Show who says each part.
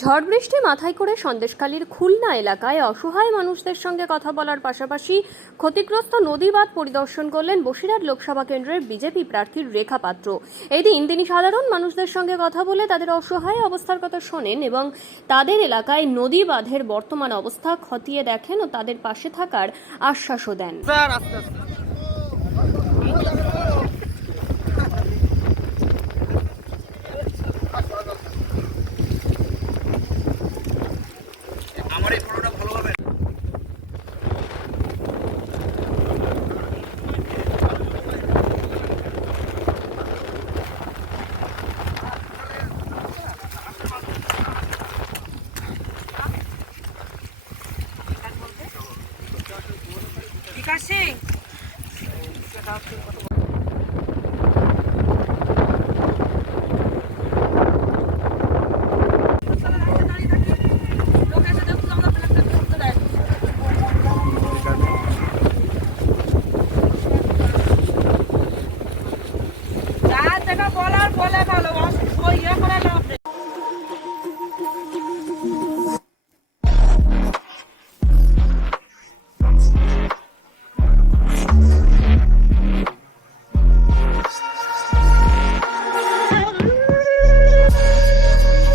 Speaker 1: ঝড় বৃষ্টি মাথায় করে সন্দেশখালীর খুলনা এলাকায় অসহায় মানুষদের সঙ্গে কথা বলার পাশাপাশি ক্ষতিগ্রস্ত নদী বাঁধ পরিদর্শন করলেন বসিরহাট লোকসভা কেন্দ্রের বিজেপি প্রার্থীর রেখা পাত্র। এদিন তিনি সাধারণ মানুষদের সঙ্গে কথা বলে তাদের অসহায় অবস্থার কথা শোনেন এবং তাদের এলাকায় নদী বাঁধের বর্তমান অবস্থা খতিয়ে দেখেন ও তাদের পাশে থাকার আশ্বাসও দেন।
Speaker 2: কাছে? বলার বলে ভালো।